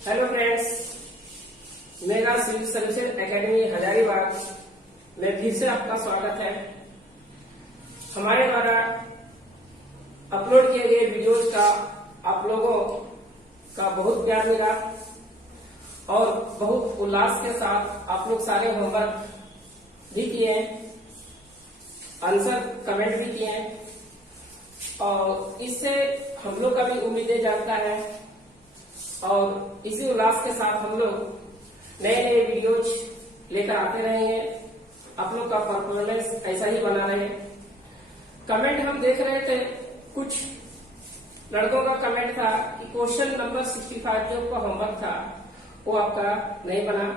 Hello friends, मेरा civil services academy Hazaribagh में फिर से आपका स्वागत है। हमारे द्वारा अपलोड किए गए वीडियोज का आप लोगों का बहुत प्यार मिला और बहुत उल्लास के साथ आप लोग सारे होमवर्क भी किए हैं, आंसर कमेंट भी किए हैं और इससे हम लोग का भी उम्मीदें जागता है और इसी उल्लास के साथ हम लोग नए नए वीडियोज लेकर आते रहेंगे। आप लोग का परफॉर्मेंस ऐसा ही बना रहे। कमेंट हम देख रहे थे, कुछ लड़कों का कमेंट था कि क्वेश्चन नंबर 65 जो आपका होमवर्क था वो आपका नहीं बना।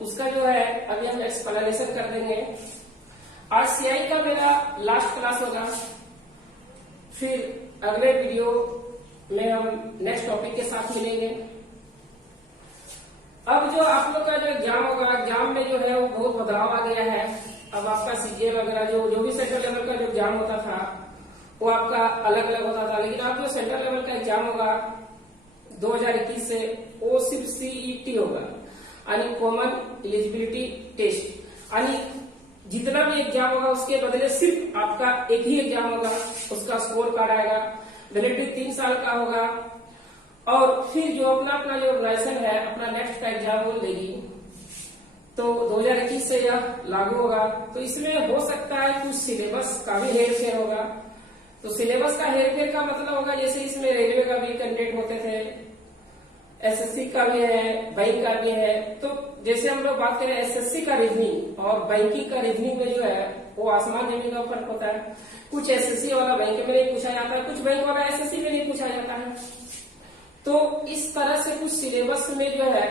उसका जो है अभी हम एक्सप्लेनेशन कर देंगे। आज सीआई का मेरा लास्ट क्लास होगा, फिर अगले वीडियो में हम नेक्स्ट टॉपिक के साथ मिलेंगे। अब जो आप लोग का जो एग्जाम होगा, एग्जाम में जो है वो बहुत बदलाव आ गया है। अब आपका सीजीएल वगैरह जो भी सेंट्रल लेवल का जो एग्जाम होता था वो आपका अलग अलग होता था, लेकिन अब जो सेंट्रल लेवल का एग्जाम होगा 2021 से वो सिर्फ सीईटी होगा, यानी कॉमन एलिजिबिलिटी टेस्ट। यानी जितना भी एग्जाम होगा उसके बदले सिर्फ आपका एक ही एग्जाम होगा, उसका स्कोर कार्ड आएगा, वैलिडिटी 3 साल का होगा और फिर जो अपना जो ऑर्गेनाइजेशन है अपना नेक्स्ट का एग्जाम वो लेगी। तो 2021 से यह लागू होगा। तो इसमें हो सकता है कुछ सिलेबस का भी हेरफेर होगा। तो सिलेबस का हेरफेर का मतलब होगा जैसे इसमें रेलवे का भी कंटेंट होते थे, एसएससी का भी है, बैंक का भी है। तो जैसे हम लोग बात करें एसएससी का रीजनिंग और बैंकिंग का रीजनिंग में जो है वो आसमान जमीन का फर्क होता है। कुछ एसएससी वाला बैंक में नहीं पूछा जाता है, कुछ बैंक वाला एसएससी में नहीं पूछा जाता है। तो इस तरह से कुछ सिलेबस में जो है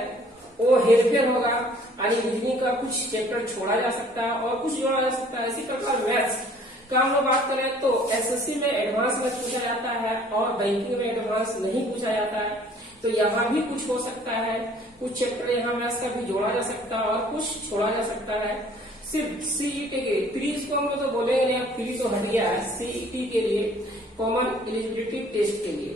वो हेरफेर होगा, यानी रीजनिंग का कुछ चैप्टर छोड़ा जा सकता है और कुछ जोड़ा जा सकता है। इसी प्रकार मैथ्स का हम लोग बात करें तो एसएससी में एडवांस मैथ पूछा जाता है और बैंकिंग में एडवांस नहीं पूछा जाता है। तो यहाँ भी कुछ हो सकता है, कुछ चैप्टर यहाँ मैथ्स का भी जोड़ा जा सकता है और कुछ छोड़ा जा सकता है। सिर्फ सीईटी के प्रीज को हम लोग तो बोलेंगे नहीं, प्री तो हट गया है, सीईटी के लिए कॉमन एलिजिबिलिटी टेस्ट के लिए।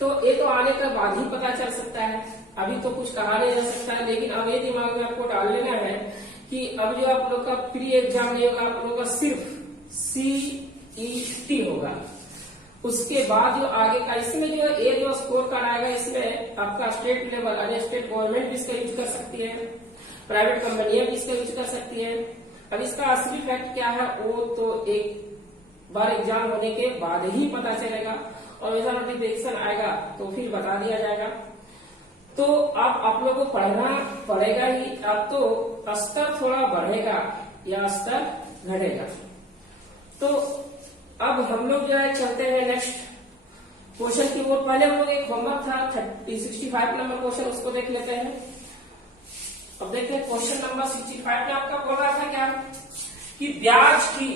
तो ये तो आने के बाद ही पता चल सकता है, अभी तो कुछ कहा नहीं जा सकता है। लेकिन अब ये दिमाग में आपको डाल लेना है कि अब जो आप लोग का प्री एग्जाम नहीं होगा, आप लोगों का सिर्फ सीईटी होगा। उसके बाद जो आगे का इसमें जो ये जो स्कोर कार्ड आएगा इसमें आपका स्टेट लेवल यानी स्टेट गवर्नमेंट भी इसका यूज कर सकती है, प्राइवेट कंपनियां भी इसका यूज कर सकती है। अब इसका असली फैक्ट क्या है वो तो एक बार एग्जाम होने के बाद ही पता चलेगा और ऐसा नोटिफिकेशन आएगा तो फिर बता दिया जाएगा। तो अब आप लोगों को पढ़ना पड़ेगा ही। अब तो स्तर थोड़ा बढ़ेगा या स्तर घटेगा। तो अब हम लोग जो है चलते हैं नेक्स्ट क्वेश्चन की ओर। पहले हम लोग एक होमवर्क था 65 नंबर क्वेश्चन, उसको देख लेते हैं। अब देखते हैं क्वेश्चन नंबर 65 में आपका बोल रहा था क्या कि ब्याज की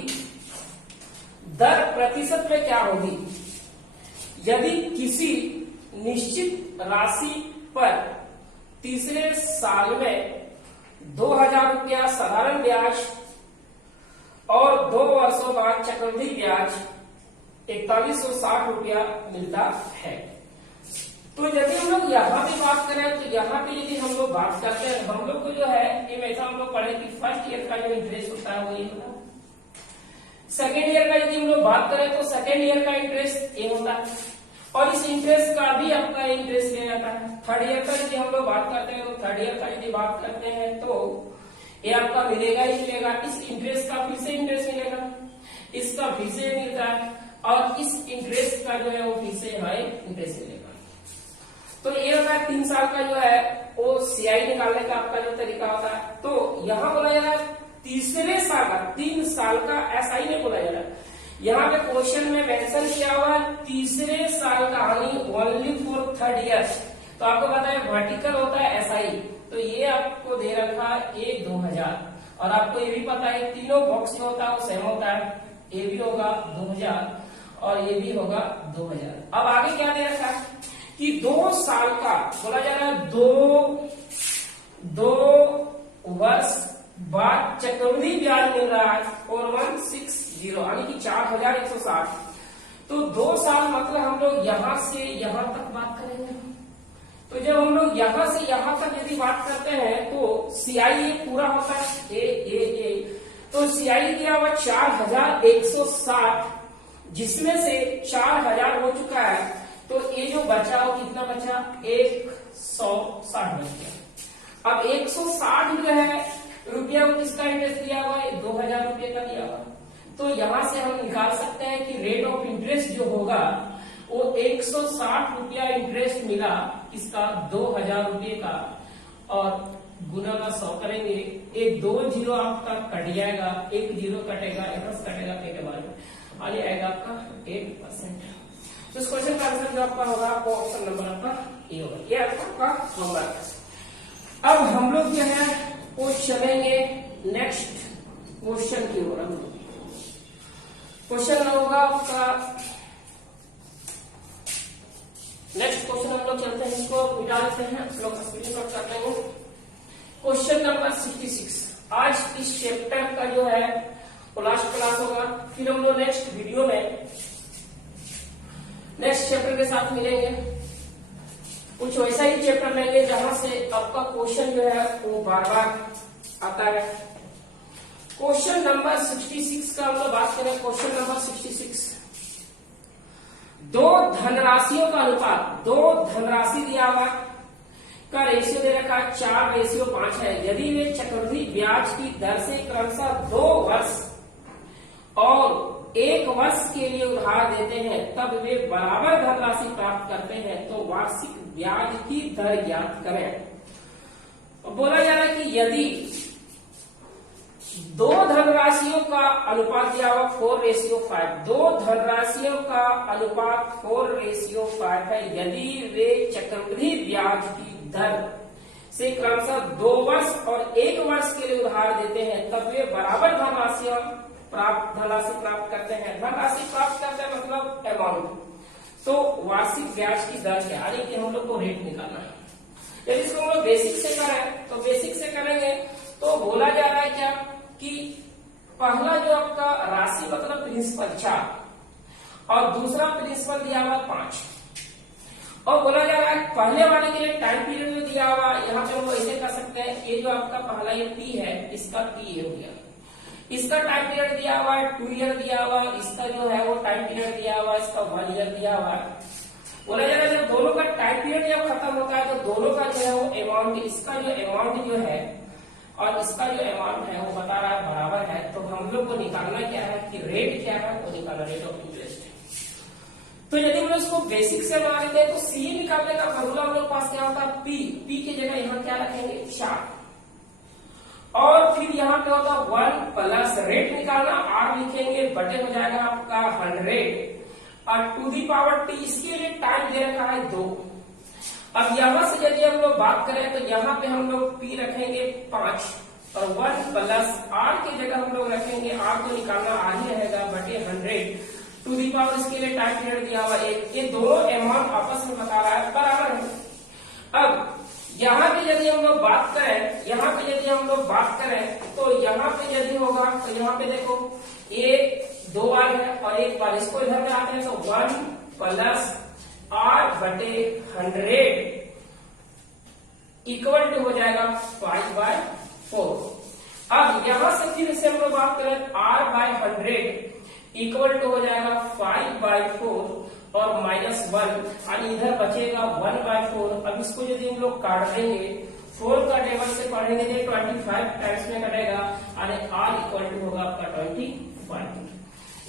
दर प्रतिशत में क्या होगी यदि किसी निश्चित राशि पर तीसरे साल में 2000 रुपया साधारण ब्याज और 2 वर्षों बाद चक्रवृद्धि ब्याज 4160 रुपया मिलता है। तो यदि हम लोग यहाँ भी बात करें तो यहाँ पे यदि हम लोग बात करते हैं, हम लोग को जो है ऐसा हम लोग पढ़े कि फर्स्ट ईयर का जो इंटरेस्ट होता है वो ये होता है। सेकेंड ईयर का यदि हम लोग बात करें तो सेकेंड ईयर का इंटरेस्ट ये होता है और इस इंटरेस्ट का भी आपका इंटरेस्ट लिया जाता है। थर्ड ईयर का यदि हम लोग बात करते हैं तो थर्ड ईयर का यदि बात करते हैं तो ये आपका मिलेगा ही मिलेगा। इस इंटरेस्ट का फिर से इंटरेस्ट मिलेगा, इसका फिर से मिलता है और इस इंटरेस्ट का जो है वो फिर से हमारे इंटरेस्ट मिलेगा। तो ये होता है 3 साल का जो है वो सीआई निकालने का आपका जो तरीका होता है। तो यहाँ बोला जा रहा है तीसरे साल का, 3 साल का ऐसा ही नहीं बोला जा रहा है। यहाँ पे क्वेश्चन में मेंशन किया हुआ है तीसरे साल का, यानी ओनली फॉर थर्ड ईयर। तो आपको पता है वर्टिकल होता है एसआई, तो ये आपको दे रखा है 2000 और आपको ये भी पता है तीनों बॉक्स जो होता है वो सेम होता है। ये भी होगा 2000 और ये भी होगा 2000। अब आगे क्या दे रखा है कि 2 साल का बोला जा रहा है 2 वर्ष बाद चक्रवृद्धि ब्याज मिल रहा है 4160 यानी कि 4160। तो 2 साल मतलब हम लोग यहां से यहां तक बात करेंगे। तो जब हम लोग यहां से यहां तक यदि बात करते हैं तो CI पूरा होता है ए तो CI दिया हुआ 4160, जिसमें से 4000 हो चुका है, तो ये जो बचा वो कितना बचा 160 बच गया। अब 160 जो है रुपया को किसका इंटरेस्ट दिया हुआ है 2000 रुपये का दिया हुआ, तो यहां से हम निकाल सकते हैं कि रेट ऑफ इंटरेस्ट जो होगा वो 160 रुपया इंटरेस्ट मिला इसका 2000 रुपये का, और गुना का 100 करेंगे, एक 2 जीरो आपका कट जाएगा, एक जीरो कटेगा, एफ कटेगा के बाद आगे आएगा आपका 8%। तो इस क्वेश्चन का आंसर जो आपका होगा वो ऑप्शन नंबर आपका ए होगा, ये आपका होमवर्क। अब हम लोग जो है वो चलेंगे नेक्स्ट क्वेश्चन की ओर। हम लोग क्वेश्चन होगा आपका नेक्स्ट क्वेश्चन, हम लोग चलते हैं, इसको मिटा देते हैं, हम लोग स्क्रीनशॉट कर लेंगे। Question number 66। आज इस चैप्टर का जो है वो लास्ट क्लास होगा, फिर हम लोग नेक्स्ट वीडियो में नेक्स्ट चैप्टर के साथ मिलेंगे। कुछ वैसा ही चैप्टर लेंगे जहां से आपका क्वेश्चन जो है वो बार बार आता है। क्वेश्चन नंबर 66 का हम लोग बात करें। क्वेश्चन नंबर 66, दो धनराशियों का अनुपात, दो धनराशि दिया हुआ का रेशियो दे रखा 4:5 है। यदि वे चक्रवृद्धि ब्याज की दर से क्रमशः 2 वर्ष और 1 वर्ष के लिए उधार देते हैं, तब वे बराबर धनराशि प्राप्त करते हैं, तो वार्षिक ब्याज की दर ज्ञात करें। बोला जा रहा है कि यदि दो धनराशियों का अनुपात दिया हुआ 4:5, दो धनराशियों का अनुपात 4:5 है, यदि वे चक्रवृद्धि ब्याज की दर से क्रमशः 2 वर्ष और 1 वर्ष के लिए उधार देते हैं, तब वे बराबर धनराशि प्राप्त करते हैं। धनराशि प्राप्त करते हैं मतलब अमाउंट, तो वार्षिक ब्याज की दर क्या, यानी कि हम लोग को रेट निकालना है। यदि इसको हम लोग बेसिक से करें तो बेसिक से करेंगे तो बोला जा रहा है क्या कि पहला जो आपका राशि मतलब प्रिंसिपल 4 और दूसरा प्रिंसिपल दिया हुआ 5, और बोला जा रहा है पहले वाले के लिए टाइम पीरियड जो दिया हुआ, यहाँ पे हम ऐसे कर सकते हैं, ये जो आपका पहला ये P है, इसका P हो गया, इसका टाइम पीरियड दिया हुआ है 2 ईयर दिया हुआ, इसका जो है वो टाइम पीरियड दिया हुआ, इसका 1 ईयर दिया हुआ है। बोला जा रहा है जब दोनों का टाइम पीरियड जब खत्म होता है तो दोनों का जो है वो अमाउंट, इसका जो अमाउंट जो है और इसका जो अमाउंट है वो बता रहा है बराबर है, तो हम लोग को निकालना क्या है कि रेट क्या है, वो निकालना रेट ऑफ इंटरेस्ट है। तो यदि हम इसको बेसिक से बना लेते हैं तो सी निकालने का फॉर्मूला हम लोग पास क्या होता है पी की जगह यहाँ क्या रखेंगे 4, और फिर यहाँ पे होता 1 प्लस रेट निकालना, आर लिखेंगे, बटे हो जाएगा आपका 100 और टू दी पावर टी, इसके लिए टाइम दे रखा है 2। अब यहां से यदि हम लोग बात करें तो यहाँ पे हम लोग P रखेंगे 5 और 1 प्लस R की जगह हम लोग रखेंगे, R को निकालना R ही रहेगा, बटे 100 टू दी पावर, इसके लिए टाइम पीरियड दिया हुआ 1। ये दोनों अमाउंट आपस में बता रहा है बराबर है। अब यहाँ पे यदि हम लोग बात करें, यहाँ पे यदि हम लोग बात करें तो यहाँ पे यदि होगा तो यहाँ पे देखो ये 2 बार है और 1 बार, इसको इधर में आते हैं तो 1 प्लस R बटे 100 इक्वल टू हो जाएगा 5/4। अब यहां से फिर से हम लोग बात करें R/100 इक्वल टू हो जाएगा 5/4 और -1, और इधर बचेगा 1/4। अब इसको यदि हम लोग काट देंगे 4 का टेबल से पढ़ेंगे तो 25 टाइम्स में कटेगा, और R इक्वल टू होगा आपका 25।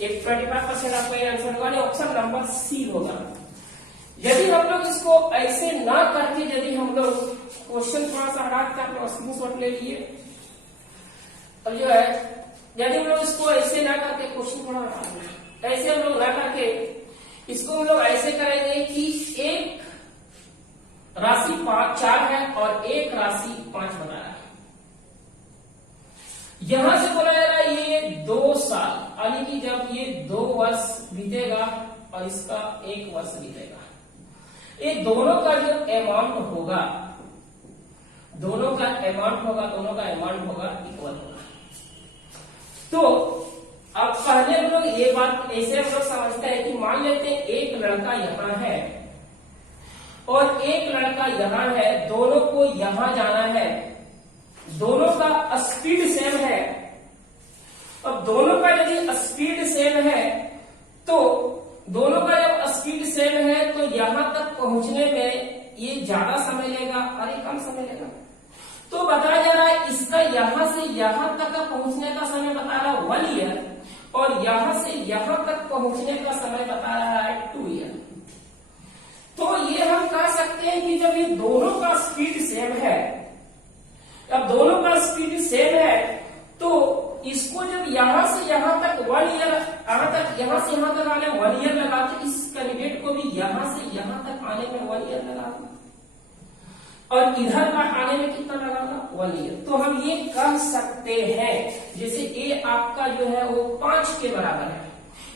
एक 25% आपका ये आंसर होगा, ऑप्शन नंबर सी होगा। यदि हम लोग इसको ऐसे ना करके यदि हम लोग क्वेश्चन थोड़ा सा हटा के आप लोग स्क्रीनशॉट ले लिए, अब जो है यदि हम लोग इसको ऐसे ना करके क्वेश्चन थोड़ा हटा, ऐसे हम लोग ना करके इसको हम लोग ऐसे करेंगे कि एक राशि 4 है और एक राशि 5 बना रहा है। यहां से बोला जा रहा है ये 2 साल, यानी कि जब ये 2 वर्ष बीतेगा और इसका 1 वर्ष बीतेगा, ये दोनों का जो अमाउंट होगा, दोनों का अमाउंट होगा इक्वल होगा। तो अब पहले हम लोग ये बात ऐसे हम लोग समझते हैं कि मान लेते हैं एक लड़का यहाँ है और एक लड़का यहाँ है, दोनों को यहां जाना है, दोनों का स्पीड सेम है। अब दोनों का यदि स्पीड सेम है तो दोनों का जब स्पीड सेम है तो यहां तक पहुंचने में ये ज्यादा समय लेगा और ये कम समय लेगा। तो बताया जा रहा है इसका यहां से यहां तक का पहुंचने का समय बता रहा है 1 ईयर और यहां से यहां तक पहुंचने का समय बता रहा है 2 ईयर। तो ये हम कह सकते हैं कि जब ये दोनों का स्पीड सेम है, अब दोनों का स्पीड सेम है तो इसको जब यहां से यहां तक 1 ईयर, यहां से यहां तक आने 1 ईयर लगा, तो इस कैंडिडेट को भी यहां से यहां तक आने में 1 ईयर लगा और इधर का आने में कितना लगागा 1 ईयर। तो हम ये कह सकते हैं जैसे ए आपका जो है वो 5 के बराबर है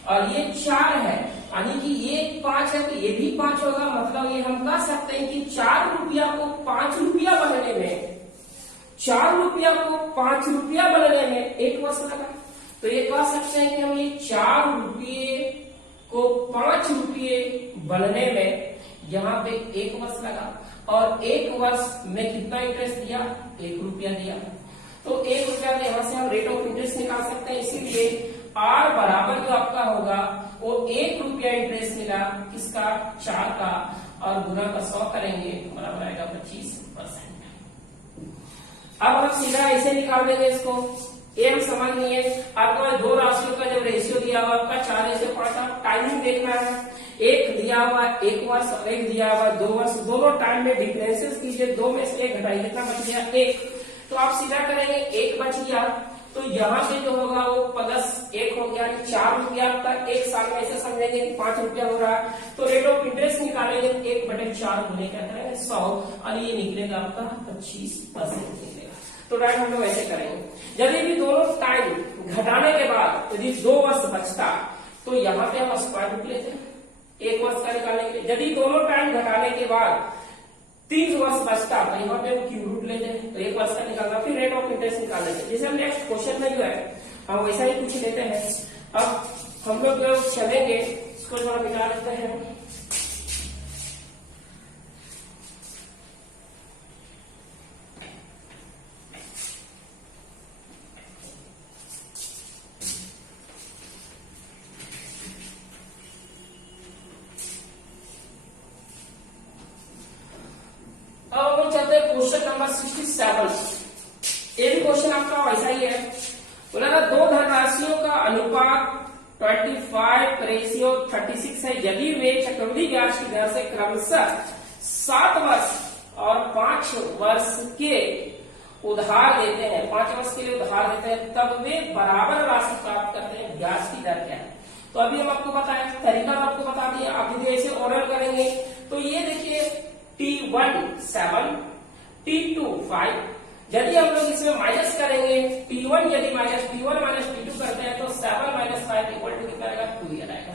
और ये 4 है, यानी कि ये 5 है तो ये भी 5 होगा। मतलब ये हम कह सकते हैं कि 4 रुपया को 5 रुपया बनने में, 4 रुपया को 5 रुपया बनने में 1 वर्ष लगा। तो ये कह सकते हैं कि हम ये 4 रुपये को 5 रुपये बनने में यहाँ पे 1 वर्ष लगा और 1 वर्ष में कितना इंटरेस्ट दिया, 1 रुपया दिया। तो 1 रुपया तो यहाँ से हम रेट ऑफ इंटरेस्ट निकाल सकते हैं। इसीलिए आर बराबर जो आपका होगा वो 1 रुपया इंटरेस्ट मिला किसका, 4 का, और गुना का 100 करेंगे बराबर आएगा 25%। अब हम सीधा ऐसे निकाल देंगे इसको। ये हम समझ लिए आपको 2 राशियों का जब रेशियो दिया हुआ आपका 4:5, आप टाइमिंग देखना है। एक दिया हुआ 1 वर्ष और एक दिया हुआ 2 वर्ष, दोनों टाइम में डिफरेंसेस कीजिए, 2 में से 1 घटाइए, कितना बच गया 1। तो आप सीधा करेंगे 1 बच गया तो यहाँ पे जो होगा वो प्लस 1 हो गया, 4 रुपया आपका 1 साल में ऐसे समझेंगे कि 5 रुपया हो रहा है। तो रेट ऑफ इंटरेस्ट निकालेंगे 1/4 गुने क्या करेंगे 100 और ये निकलेगा आपका 25% निकलेगा। तो डायरेक्ट हम लोग ऐसे करेंगे। यदि भी दोनों टाइम घटाने के बाद यदि 2 वर्ष बचता तो यहाँ पे हम स्क्वायर रूट लेते हैं 1 वर्ष का निकालने के लिए। यदि दोनों टाइम घटाने के बाद 3 वर्ष बचता तो यहाँ पे हम क्यूब रूट लेते हैं, तो 1 वर्ष का निकालना, फिर रेट ऑफ इंटरेस्ट निकाल लेते हैं। जैसे हम नेक्स्ट क्वेश्चन में जो है हम वैसा ही कुछ लेते हैं। अब हम लोग जो चलेंगे इसको थोड़ा मिटा लेते हैं। Question number 67। ये भी क्वेश्चन आपका वैसा ही है। बोला ना 2 धनराशियों का अनुपात 25:36 है यदि वे चक्रवृद्धि ब्याज की दर से क्रमशः 7 वर्ष और 5 वर्ष के उधार देते हैं, 5 वर्ष के लिए उधार देते हैं, तब वे बराबर राशि प्राप्त करते हैं, ब्याज की दर क्या है। तो अभी हम आपको बताएं, तरीका आपको बता दिया। आप यदि ऐसे ऑर्डर करेंगे तो ये देखिए T1 7, T2 5। यदि हम लोग इसमें माइनस करेंगे T1 यदि T1 माइनस T2 करते हैं तो 7 - 5 इक्वल टू कितना आएगा 2 ईयर आएगा।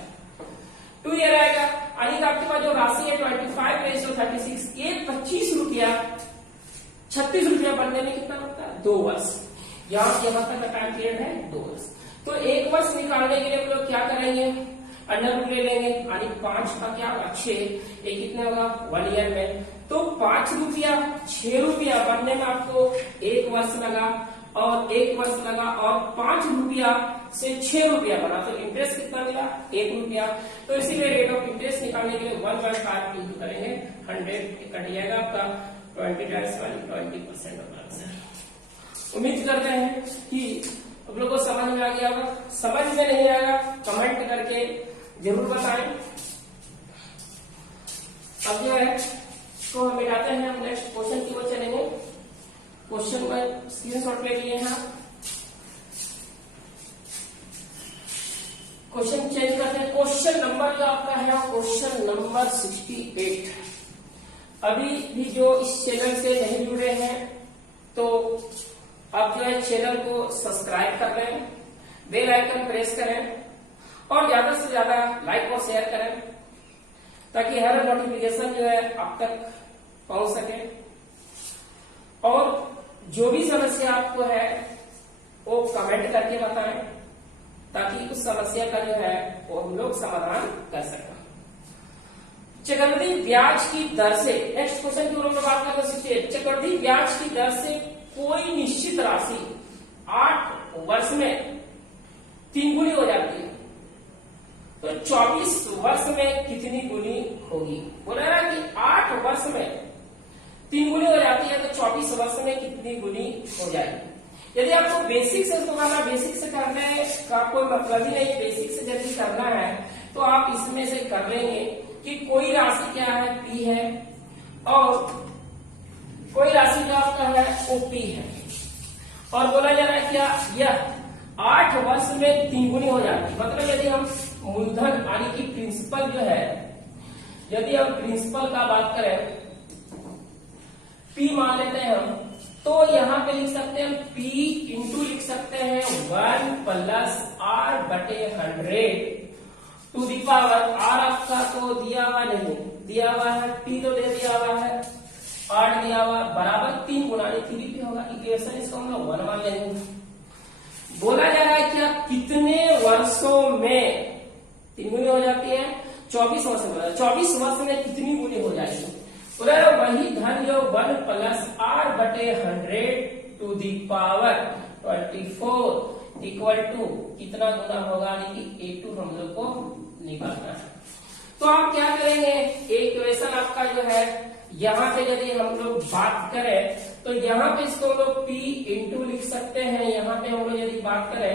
2 ईयर आएगा। यानी आपके पास जो राशि है 25:36 ये 25 रुपया 36 रुपया बनने में कितना लगता है 2 वर्ष। यहाँ तक का टाइम पीरियड है 2 वर्ष। तो 1 वर्ष निकालने के लिए हम लोग क्या करेंगे, अंडर रूट ले लेंगे, यानी 5 का क्या 6, ये कितने होगा 1 ईयर में। तो 5 रुपया 6 रुपया बनने में आपको 1 वर्ष लगा और 1 वर्ष लगा और 5 रुपया से 6 रुपया बना, तो इंटरेस्ट कितना मिला 1 रुपया। तो इसीलिए रेट ऑफ इंटरेस्ट निकालने के लिए 1/5 इंटू करेंगे 100, कट जाएगा आपका 20% होगा आंसर। उम्मीद करते हैं कि आप लोगों को समझ में आ गया होगा। समझ में नहीं आया कमेंट करके जरूर बताएं। अब जो है इसको हम मिटाते हैं, हम नेक्स्ट क्वेश्चन की ओर चलेंगे। क्वेश्चन में स्क्रीनशॉट ले लिए हैं। क्वेश्चन चेंज करते हैं। क्वेश्चन नंबर जो आपका है क्वेश्चन नंबर 68। अभी भी जो इस चैनल से नहीं जुड़े हैं तो आप जो है चैनल को सब्सक्राइब कर लें, बेल आइकन प्रेस करें और ज्यादा से ज्यादा लाइक और शेयर करें ताकि हर नोटिफिकेशन जो है आप तक पहुंच सके। और जो भी समस्या आपको है वो कमेंट करके बताएं ताकि उस समस्या का जो है वो हम लोग समाधान कर सकें। चक्रवृद्धि ब्याज की दर से, नेक्स्ट क्वेश्चन की ओर हम बात करते हैं। चक्रवृद्धि ब्याज की दर से कोई निश्चित राशि 8 वर्ष में 3 गुनी हो जाती है, तो 24 वर्ष में कितनी गुनी होगी? बोला ना कि 8 वर्ष में 3 गुनी हो जाती है, तो 24 वर्ष में कितनी गुनी हो जाएगी? यदि आपको बेसिक से करना, बेसिक से करने का कोई मतलब ही नहीं, बेसिक से यदि करना है तो आप इसमें से कर लेंगे कि कोई राशि क्या है, P है, और कोई राशि जो आपका है वो P है, और बोला जा रहा है क्या, यह 8 वर्ष में 3 गुनी हो जाती है। मतलब यदि हम मूलधन यानी कि प्रिंसिपल जो है, यदि हम प्रिंसिपल का बात करें, P मान लेते हैं हम, तो यहां पे लिख सकते हैं P इंटू लिख सकते हैं 1 प्लस R बटे 100 टू दी पावर, R आपका तो दिया हुआ नहीं, दिया हुआ है, P तो दे दिया हुआ है, R दिया हुआ, बराबर 3 गुना 3P होगा। इक्वेशन इसको हम लोग 1 मान लेंगे। बोला जा रहा है क्या, कितने वर्षों में 3 गुनी हो जाती है? 24 वर्ष में। 24 वर्ष में कितनी गुनी हो जाएगी? बोला वही धन जो 1 प्लस R बटे 100 to the power 24 equal to कितना गुना होगा, यानी कि A2 हम लोग को निकालना है। तो आप क्या करेंगे, इक्वेशन आपका जो है यहाँ पे यदि हम लोग बात करें तो यहाँ पे इसको हम लोग P इंटू लिख सकते हैं। यहाँ पे हम लोग यदि बात करें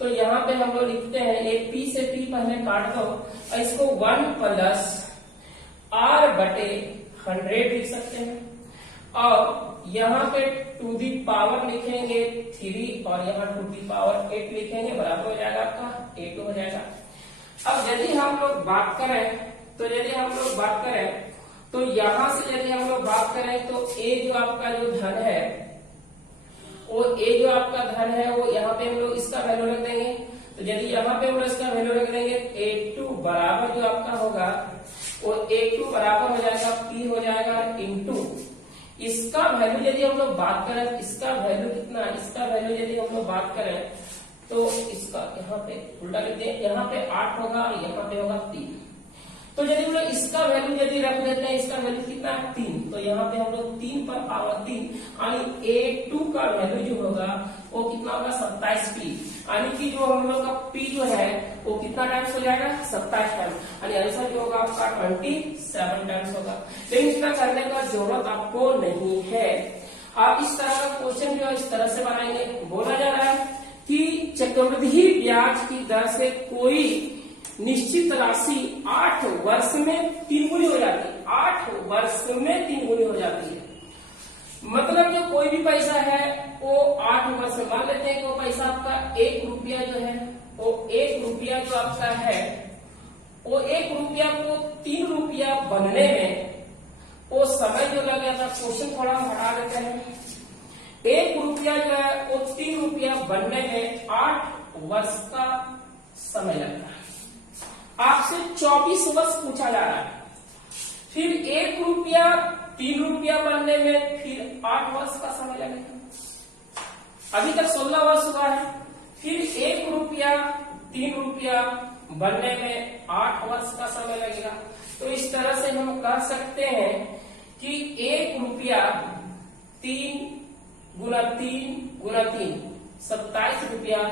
तो यहाँ पे हम लोग लिखते हैं, एक P से P पहले काट दो और इसको 1 प्लस R बटे 100 लिख सकते हैं, और यहाँ पे टू दी पावर लिखेंगे 3 और यहाँ टू दी पावर 8 लिखेंगे, बराबर हो जाएगा आपका A2 हो जाएगा। अब यदि हम लोग बात करें तो यहां से यदि हम लोग बात करें तो A जो आपका जो धन है, वो A जो आपका धन है वो यहाँ पे हम लोग इसका वैल्यू रख देंगे। तो यदि यहाँ पे हम लोग इसका वैल्यू रख देंगे, A2 बराबर जो आपका होगा वो A2 बराबर हो जाएगा P हो जाएगा इंटू इसका वैल्यू यदि हम लोग बात करें, इसका वैल्यू कितना, इसका वैल्यू यदि हम लोग बात करें तो इसका यहाँ पे उल्टा लिख दें, यहाँ पे 8 होगा और यहाँ पे होगा 3। तो यदि हम लोग इसका वैल्यू यदि रख देते हैं, इसका वैल्यू कितना है 3, तो यहाँ पे हम लोग 3 पर पावर 3 यानी A2 का वैल्यू जो होगा वो कितना होगा 27P, यानी कि जो हम लोग का P जो है वो कितना टाइम्स हो जाएगा 27 टाइम्स, यानी आंसर जो होगा आपका 27 टाइम्स होगा। लेकिन इसका करने का जरूरत आपको नहीं है, आप इस तरह का क्वेश्चन जो है इस तरह से बनाएंगे। बोला जा रहा है कि चक्रवृद्धि ब्याज की दर से कोई निश्चित राशि 8 वर्ष में 3 गुनी हो जाती है, 8 वर्ष में 3 गुनी हो जाती है। मतलब जो कोई भी पैसा है वो 8 वर्ष में, मान लेते हैं कि वो पैसा आपका 1 रुपया जो है, वो 1 रुपया जो आपका है वो 1 रुपया को 3 रुपया बनने में वो समय जो लगा था, क्वेश्चन थोड़ा हटा देते हैं, 1 रुपया जो है वो 3 रुपया बनने में 8 वर्ष का समय लगता है। आपसे 24 वर्ष पूछा जा रहा है, फिर 1 रुपया 3 रुपया बनने में फिर 8 वर्ष का समय लगेगा। अभी तक 16 वर्ष हुआ है, फिर 1 रुपया 3 रुपया बनने में 8 वर्ष का समय लगेगा। तो इस तरह से हम कह सकते हैं कि 1 रुपया 3 गुना 3 गुना 3 27 रुपया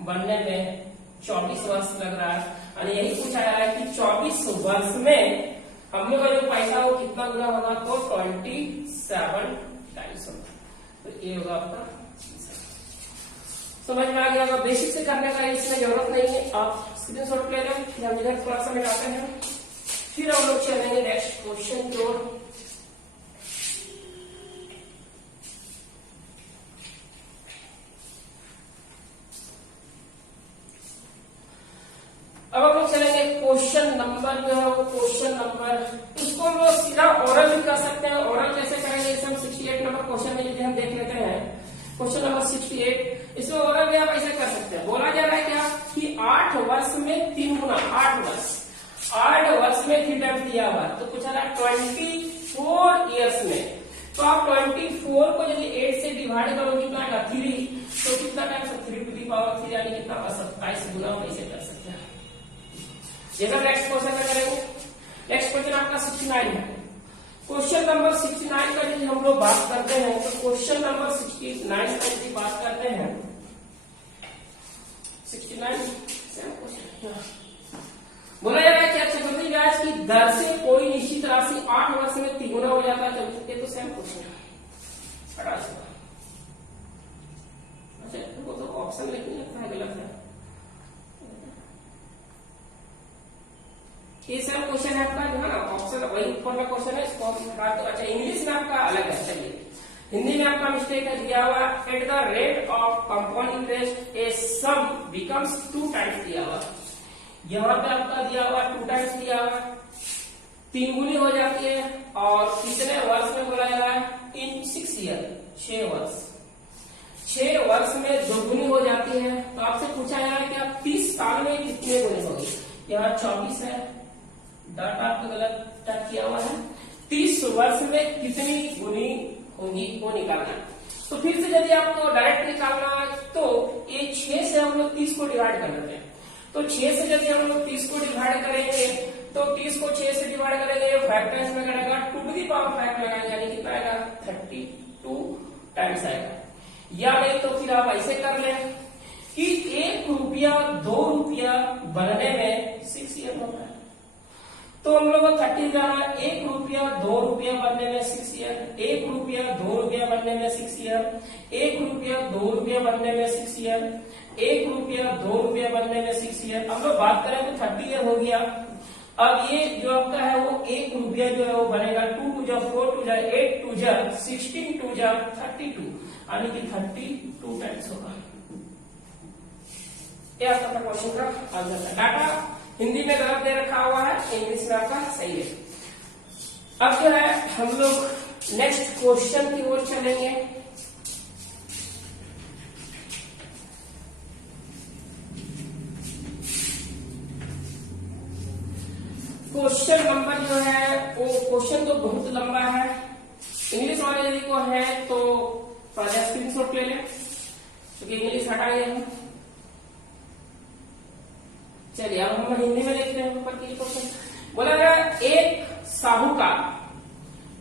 बनने में 24 वर्ष लग रहा है। और यही पूछा जा रहा है कि 24 वर्ष में हम लोग का जो पैसा वो कितना गुना होगा, तो 27 टाइम्स होगा। तो ये होगा आपका, समझ में आ गया होगा। बेसिक से करने का इसमें जरूरत नहीं है, आप स्क्रीनशॉट ले लें, फिर हम इधर थोड़ा सा मिटाते हैं, फिर हम लोग चलेंगे नेक्स्ट क्वेश्चन की ओर। अब हम लोग चलेंगे क्वेश्चन नंबर जो है वो क्वेश्चन नंबर, इसको हम लोग सीधा ओरल भी कर सकते हैं। ओरल कैसे करेंगे, इसे हम 68 नंबर क्वेश्चन में यदि हम देख लेते हैं, क्वेश्चन नंबर 68, इसमें ओरल भी आप ऐसे कर सकते हैं। बोला जा रहा है क्या कि 8 वर्ष में 3 गुना, 8 वर्ष में 3 टाइम्स दिया हुआ, तो पूछा रहा है 24 ईयर्स में। तो आप 24 को यदि 8 से डिवाइड करो कितना आएगा 3, तो कितना टाइम्स 3 टू दी पावर 3 यानी कितना 27 गुना, ऐसे कर सकते हैं। जैसा नेक्स्ट क्वेश्चन में करेंगे, नेक्स्ट क्वेश्चन आपका 69 है। क्वेश्चन नंबर 69 का यदि हम लोग बात करते हैं तो क्वेश्चन नंबर 69 का यदि बात करते हैं 69 बोला जा रहा है क्या चक्रवृद्धि ब्याज की दर से कोई निश्चित राशि 8 वर्ष में तिगुना हो जाता है। ये तो सेम क्वेश्चन है, हटा सकता। अच्छा वो तो ऑप्शन लेकिन लगता है गलत है। ये सेम क्वेश्चन है आपका जो है ना, ऑप्शन वही ऊपर का क्वेश्चन है, इसको हटा दो। अच्छा इंग्लिश में आपका अलग है, चलिए हिंदी में आपका मिस्टेक है, दिया हुआ at the rate of compound interest A some becomes 2 times दिया हुआ। यहाँ पे आपका दिया हुआ 2 टाइम्स दिया हुआ, 3 गुनी हो जाती है और कितने वर्ष में बोला जा रहा है, इन 6 ईयर, 6 वर्ष। 6 वर्ष में 2 गुनी हो जाती है। तो आपसे पूछा जा रहा है कि आप 30 साल में कितने गुनी होगी। यहाँ 24 है, डाटा आपका गलत टाइप किया हुआ है। 30 वर्ष में कितनी गुनी होगी वो निकालना है। तो फिर से यदि आपको डायरेक्ट निकालना है तो ये 6 से हम लोग 30 को डिवाइड कर लेते हैं। तो 6 से यदि हम लोग 30 को डिवाइड करेंगे तो 30 को 6 से डिवाइड करेंगे, 5 टाइम्स में करेगा, 2 टू द पावर 5 लगाएंगे, यानी कितना आएगा 32 टाइम्स आएगा। या नहीं तो फिर आप ऐसे कर लें कि 1 रुपया 2 रुपया बनने में 6 ईयर होता है। तो हम लोग को 30 जाना है, 1 रुपया 2 रुपया बनने में 6 ईयर, 1 रुपया 2 रुपया बनने में 6 ईयर, 1 रुपया 2 रुपया बनने में 6 ईयर, 1 रुपया 2 रुपया बनने में 6 ईयर। अब लोग बात करें तो 30 ईयर हो गया। अब ये जो आपका है वो 1 रुपया जो है वो बनेगा 2 टू जा 4 टू जा 8 टू जा 16 टू जा 32, यानी कि 32 टाइम्स होगा। ये आपका क्वेश्चन का आंसर है। डाटा हिंदी में गलत दे रखा हुआ है, इंग्लिश में आपका सही है। अब जो है हम लोग नेक्स्ट क्वेश्चन की ओर चलेंगे। क्वेश्चन नंबर जो है वो क्वेश्चन तो बहुत लंबा है, इंग्लिश वाले यदि को है तो स्क्रीनशॉट ले लें क्योंकि इंग्लिश हटाएंगे हम। चलिए अब हम हिंदी में देखते हैं ऊपर की क्वेश्चन। बोला गया एक साहूकार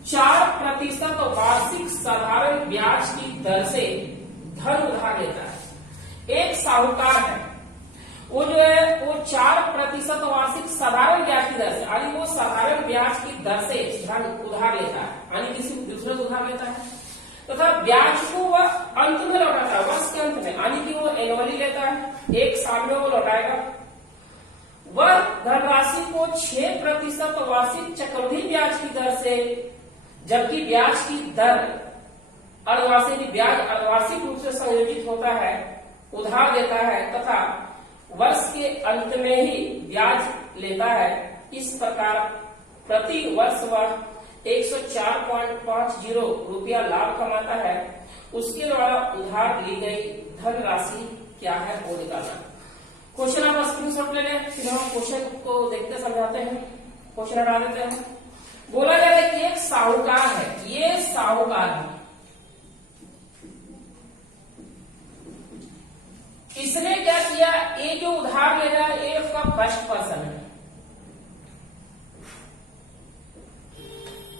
4% वार्षिक साधारण ब्याज की दर से धन उधार लेता है। एक साहूकार है वो जो है वो 4% वार्षिक साधारण ब्याज की दर से, यानी वो साधारण ब्याज की दर से धन उधार लेता है, यानी किसी दूसरे से उधार लेता है तथा ब्याज को वह अंत में लौटाता है, वर्ष के अंत में, यानी कि वो एनुअली लेता है, 1 साल में वो लौटाएगा। वह धनराशि को 6% वार्षिक चक्रवृद्धि ब्याज की दर से, जबकि ब्याज की दर अर्धवार्षिक ब्याज अर्धवार्षिक रूप से संयोजित होता है, उधार देता है तथा वर्ष के अंत में ही ब्याज लेता है। इस प्रकार प्रति वर्ष वह 104.50 रुपया लाभ कमाता है। उसके द्वारा उधार ली गई धनराशि क्या है वो निकालना। क्वेश्चन आप स्क्रीनशॉट ले लें, फिर हम क्वेश्चन को देखते समझाते हैं। क्वेश्चन हटा देते हैं। बोला जा रहा है कि एक साहूकार है, ये साहूकार है, इसने क्या किया, ये जो उधार ले रहा है ये उसका फर्स्ट पर्सन है,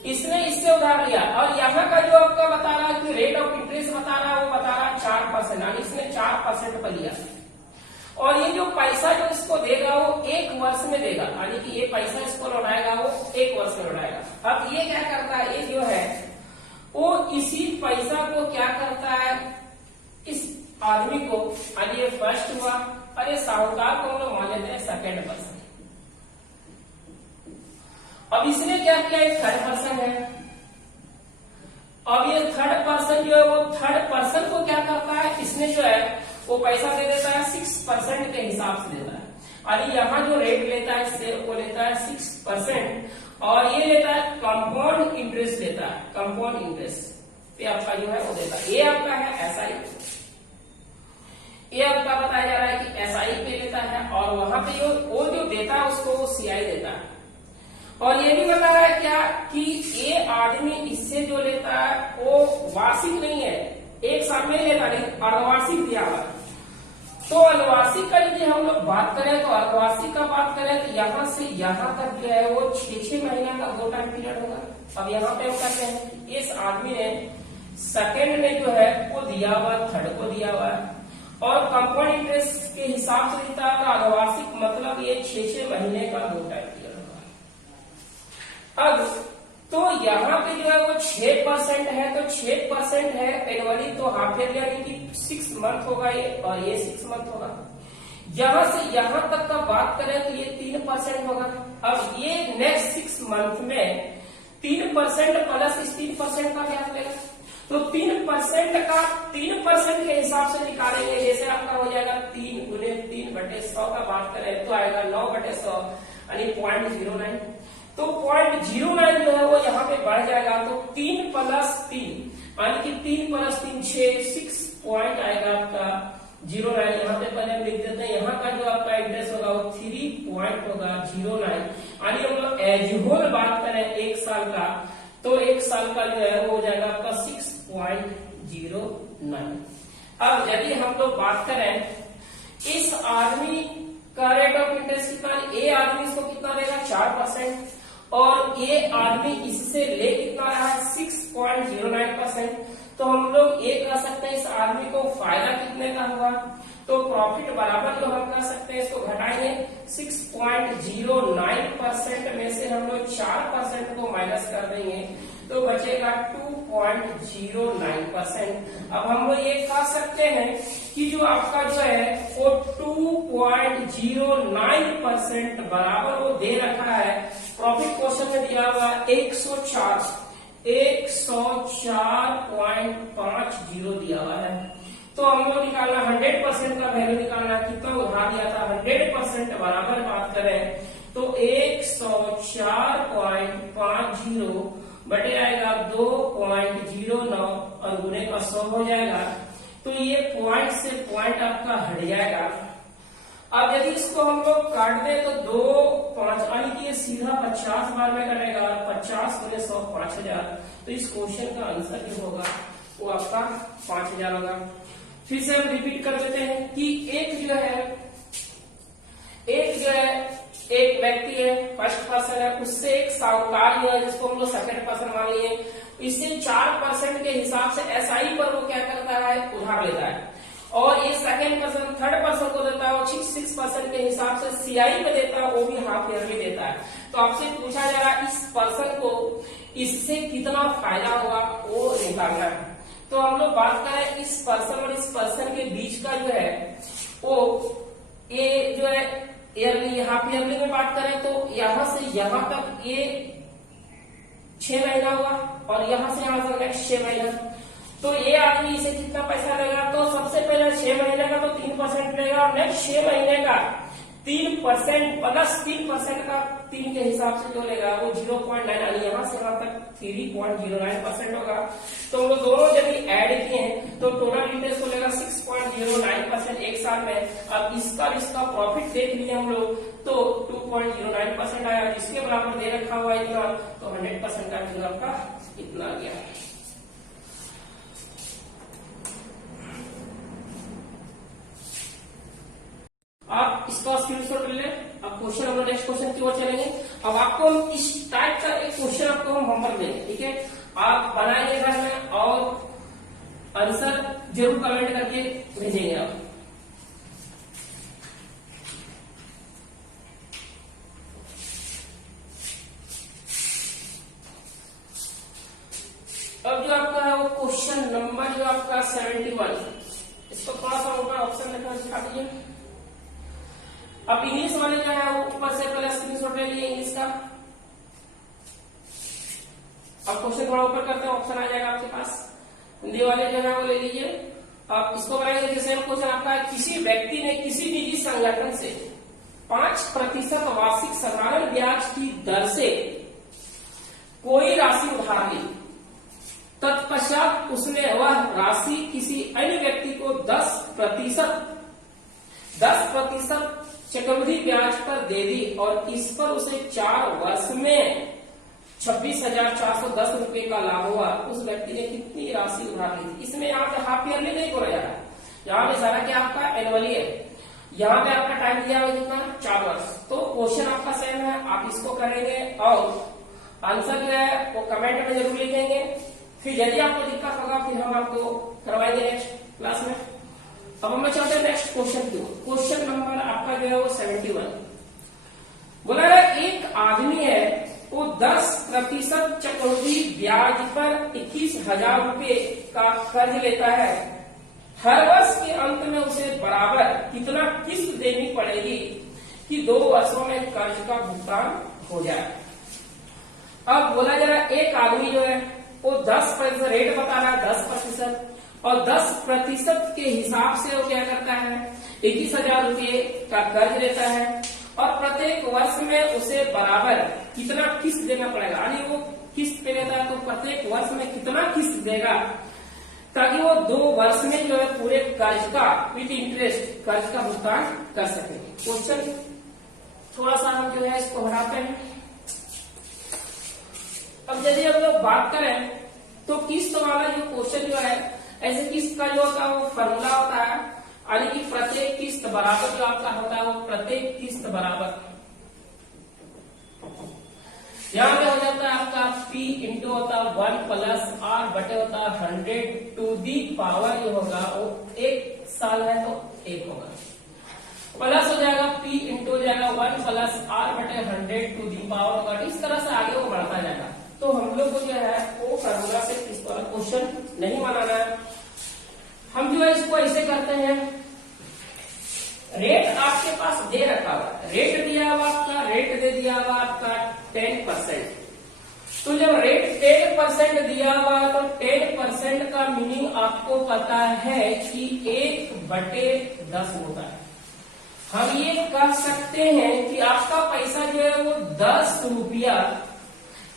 इसने इससे उधार लिया और यहाँ का जो आपका बता रहा है कि रेट ऑफ इंटरेस्ट बता रहा है वो बता रहा है 4%, यानी इसने 4% पर लिया और ये जो पैसा जो इसको देगा वो 1 वर्ष में देगा, यानी कि ये पैसा इसको लौटाएगा वो 1 वर्ष में लौटाएगा। अब ये क्या करता है, ये जो है वो इसी पैसा को क्या करता है, इस आदमी को, यानी ये फर्स्ट हुआ और ये साहूकार को हम लोग मान लेते हैं 2nd पर्सन। अब इसने क्या किया, एक 3rd पर्सन है। अब ये 3rd पर्सन जो है वो 3rd पर्सन को क्या करता है, इसने जो है वो पैसा दे देता है 6% के हिसाब से देता है, और यहाँ जो रेट लेता है वो लेता है 6% और ये लेता है कंपाउंड इंटरेस्ट लेता है, कंपाउंड इंटरेस्ट ये आपका जो है वो देता है। ये आपका है SI, ये आपका बताया जा रहा है कि SI पे लेता है और वहां पे वो जो देता है उसको वो CI देता है। और ये भी बता रहा है क्या कि ये आदमी इससे जो लेता है वो वार्षिक नहीं है, 1 साल में ही लेता नहीं, अर्धवार्षिक दिया हुआ। तो अनुवार्षिक का यदि हम लोग बात करें तो अनुवार्षिक का बात करें तो यहाँ से यहाँ तक जो है वो 6 महीना का 2 टाइम पीरियड होगा। अब यहाँ पे हम कहते हैं इस आदमी ने सेकेंड में जो है वो दिया हुआ, थर्ड को दिया हुआ है और कंपाउंड इंटरेस्ट के हिसाब से देता है। अनुवार्षिक मतलब ये 6 महीने का 2 टाइम पीरियड होगा। अब तो यहाँ पे जो है वो 6% है, तो 6% है एनुअली, तो हाफ ईयर यानी कि 6 मंथ होगा ये, और ये 6 मंथ होगा। यहाँ से यहाँ तक का बात करें तो ये 3% होगा। अब ये नेक्स्ट 6 मंथ में 3% प्लस इस 3% का क्या मिलेगा, तो 3% के हिसाब से निकालेंगे। जैसे आपका हो जाएगा 3 गुने 3/100 का बात करें तो आएगा 9/100 यानी 0.09। तो 0.09 जो है वो यहाँ पे बढ़ जाएगा, तो 3 + 3 यानी कि 3 + 3 6 पॉइंट आएगा आपका 09। यहाँ पे पहले हम लिख देते हैं, यहाँ का जो आपका इंटरेस्ट होगा वो 3 पॉइंट होगा 09। यानी हम लोग एज होल बात करें 1 साल का, तो 1 साल का जो है वो हो जाएगा आपका 6.09। अब यदि हम लोग बात करें इस आदमी का रेट ऑफ इंटरेस्ट कितना, ए आदमी इसको कितना देगा 4%, और ये आदमी इससे ले कितना रहा है 6.09%। तो हम लोग ये कह सकते हैं इस आदमी को फायदा कितने का हुआ, तो प्रॉफिट बराबर जो हम कह सकते हैं इसको घटाएंगे 6.09% में से हम लोग 4% को माइनस कर देंगे तो बचेगा 2.09%। अब हम लोग ये कह सकते हैं कि जो आपका जो है वो 2.09% बराबर वो दे रखा है। प्रॉफिट क्वेश्चन में दिया हुआ 104.50 दिया हुआ है। तो हम लोग निकालना 100% का वैल्यू निकालना, कितना उधार दिया था 100% बराबर बात करें तो 104.50 बटे आएगा 2.09 और गुने का 100 हो जाएगा। तो ये पॉइंट से पॉइंट आपका हट जाएगा। अब यदि इसको हम लोग काट दें तो 2 5 यानी कि ये सीधा 50 बार में कटेगा, 50 गुने 100 5000। तो इस क्वेश्चन का आंसर जो होगा वो आपका 5000 होगा। फिर से हम रिपीट कर देते हैं कि एक जो है एक व्यक्ति है, फर्स्ट पर्सन है, उससे एक साहूकार जो है जिसको हम लोग सेकंड पर्सन मान लिए, इससे 4% के हिसाब से एसआई पर वो क्या करता है उधार लेता है, और ये सेकंड पर्सन थर्ड पर्सन को देता है वो 6% के हिसाब से सीआई पे देता है, वो भी हाफ ईयरली देता है। तो आपसे पूछा जा रहा है इस पर्सन को इससे कितना फायदा होगा वो निकालना है। तो हम लोग बात करें इस पर्सन और इस पर्सन के बीच का जो है वो ये जो है ईयरली हाफ ईयरली में बात करें तो यहां से यहां तक ये 6 महीना हुआ और यहां से यहां तक नेक्स्ट 6 महीना। तो ये आदमी इसे कितना पैसा लेगा, तो सबसे पहले 6 महीने का तो 3% लेगा और नेक्स्ट 6 महीने का 3% प्लस 3% का 3 के हिसाब से जो लेगा वो 0.9 यानी यहाँ से वहां तक 3.09% होगा। तो हम लोग दोनों जब ऐड किए हैं तो टोटल इंटरेस्ट को लेगा 6.09% 1 साल में। अब इसका प्रॉफिट देख लिए हम लोग तो 2.09% आया, जिसके बराबर दे रखा हुआ है इतना, तो 100% का जो आपका इतना आ गया। आप इसका स्क्रीनशॉट ले लें। अब क्वेश्चन हम नेक्स्ट क्वेश्चन की ओर चलेंगे। अब आपको हम इस टाइप का एक क्वेश्चन आपको हम होमवर्क देंगे, ठीक है, आप बनाइए घर में और आंसर जरूर कमेंट करके भेजेंगे आप। अब जो आपका है वो क्वेश्चन नंबर जो आपका 71, इसको थोड़ा सा ऊपर ऑप्शन लिखकर दिखा दीजिए। अब इंग्लिश वाले जो है वो ऊपर से पहले स्क्रीनशॉट ले लिए इंग्लिश का। अब क्वेश्चन थोड़ा ऊपर करते हैं, ऑप्शन आ जाएगा आपके पास। हिंदी वाले जो है वो ले लीजिए। अब इसको बनाएंगे जैसे क्वेश्चन आपका है, किसी व्यक्ति ने किसी निजी संगठन से 5% वार्षिक साधारण ब्याज की दर से कोई राशि उधार ली, तत्पश्चात उसने वह राशि किसी अन्य व्यक्ति को 10% चक्रवृद्धि ब्याज पर दे दी और इस पर उसे 4 वर्ष में 26,410 रुपए का लाभ हुआ। उस व्यक्ति ने कितनी राशि उधार ली थी। इसमें यहाँ पे हाफ ईयरली नहीं बोला जा रहा है, यहाँ पे सारा क्या आपका एनुअली है, यहाँ पे आपका टाइम दिया हुआ कितना 4 वर्ष। तो क्वेश्चन आपका सेम है, आप इसको करेंगे और आंसर जो है वो कमेंट में जरूर लिखेंगे। फिर यदि आपको दिक्कत होगा फिर हम आपको करवाएंगे नेक्स्ट क्लास में। अब हम चलते हैं नेक्स्ट क्वेश्चन की। क्वेश्चन नंबर आपका जो है वो 71 बोला है एक आदमी है वो 10% चक्रवृद्धि ब्याज पर 21,000 रुपए का कर्ज लेता है। हर वर्ष के अंत में उसे बराबर कितना किस्त देनी पड़ेगी कि 2 वर्षों में कर्ज का भुगतान हो जाए। अब बोला जा रहा है एक आदमी जो है वो 10% रेट बता रहा है 10%, और 10% के हिसाब से वो क्या करता है 21,000 रुपये का कर्ज लेता है और प्रत्येक वर्ष में उसे बराबर कितना किस्त देना पड़ेगा। यानी वो किस्त पे लेता है तो प्रत्येक वर्ष में कितना किस्त देगा ताकि वो 2 वर्ष में जो है पूरे कर्ज का विद इंटरेस्ट कर्ज का भुगतान कर सके। क्वेश्चन थोड़ा सा हम जो है इसको हटाते हैं। अब यदि हम लोग बात करें तो किस्त वाला जो क्वेश्चन जो है ऐसे किस्त का जो होता है वो फॉर्मूला होता है, यानी कि प्रत्येक किस्त बराबर जो आपका होता है वो प्रत्येक किस्त बराबर, यहाँ पे हो जाता है आपका P इंटू होता है 1 प्लस R बटे होता है 100 टू दी पावर जो होगा वो 1 साल है तो 1 होगा, प्लस हो जाएगा P इंटू हो जाएगा 1 प्लस R बटे 100 टू दी पावर होगा। इस तरह से आगे वो बढ़ता जाएगा। तो हम लोग को जो है वो फॉर्मूला से इस वाला क्वेश्चन नहीं बनाना है। हम जो है इसको ऐसे करते हैं, रेट आपके पास दे रखा हुआ, रेट दिया हुआ आपका, रेट दे दिया हुआ आपका 10%। तो जब रेट 10% दिया हुआ तो 10% का मीनिंग आपको पता है कि 1/10 होता है। हम ये कह सकते हैं कि आपका पैसा जो है वो 10 रुपया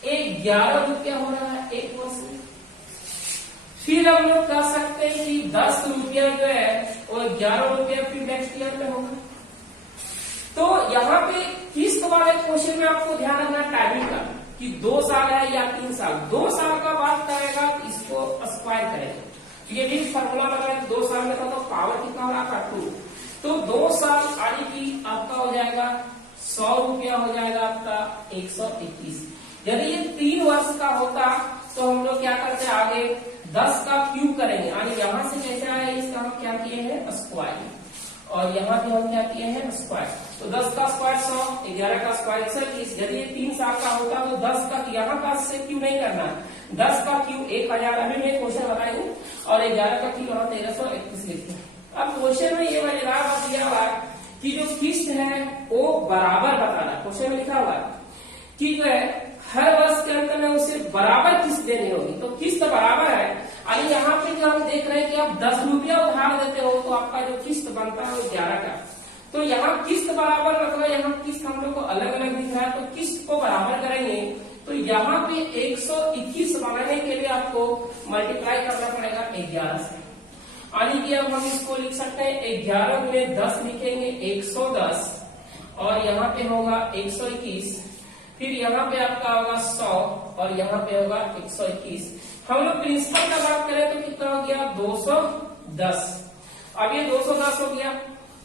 11 रुपया हो रहा है 1 वर्ष में। फिर हम लोग कह सकते हैं कि 10 रुपया जो है वो 11 रुपया फिर नेक्स्ट ईयर में होगा। तो यहाँ पे किस्त वाले क्वेश्चन में आपको ध्यान रखना टाइमिंग का कि 2 साल है या 3 साल। 2 साल का बात करेगा तो इसको स्क्वायर करेगा। ये भी फॉर्मूला लगाया 2 साल में था तो पावर कितना हो रहा था 2, तो 2 साल यानी कि आपका हो जाएगा 100 रुपया हो जाएगा आपका 121। यदि ये 3 वर्ष का होता तो हम लोग क्या करते हैं आगे 10 का क्यूब करेंगे, यानी यहाँ से जैसे आया इसका हम क्या किए हैं स्क्वायर, और यहाँ पे हम क्या किए हैं स्क्वायर। तो 10 का स्क्वायर 100, 11 का स्क्वायर 120। यदि ये 3 साल का होता तो 10 का यहाँ का से क्यूब नहीं करना, 10 का क्यूब 1000 अभी मैं क्वेश्चन बताएंगे, और 11 का क्यूब यहाँ 1321 लिखते हैं। अब क्वेश्चन में ये मजेदार बात दिया हुआ है कि जो किस्त है वो बराबर बताना। क्वेश्चन में लिखा हुआ है कि जो है हर वर्ष के अंत में उसे बराबर किस्त देनी होगी। तो किस्त बराबर है, यानी यहाँ पे जो हम देख रहे हैं कि आप 10 रुपया उधार देते हो तो आपका जो किस्त बनता है वो 11 का। तो यहाँ किस्त बराबर मतलब यहाँ किस्त हम लोग को अलग अलग दिख रहा है, तो किस्त को बराबर करेंगे तो यहाँ पे 121 बनाने के लिए आपको मल्टीप्लाई करना पड़ेगा 11 से, यानी कि अब हम इसको लिख सकते हैं 11 में 10 लिखेंगे 110, और यहाँ पे होगा 121, फिर यहाँ पे आपका होगा 100 और यहाँ पे होगा 121। हम लोग प्रिंसिपल का बात करें तो कितना हो गया 210। अब ये 210 हो गया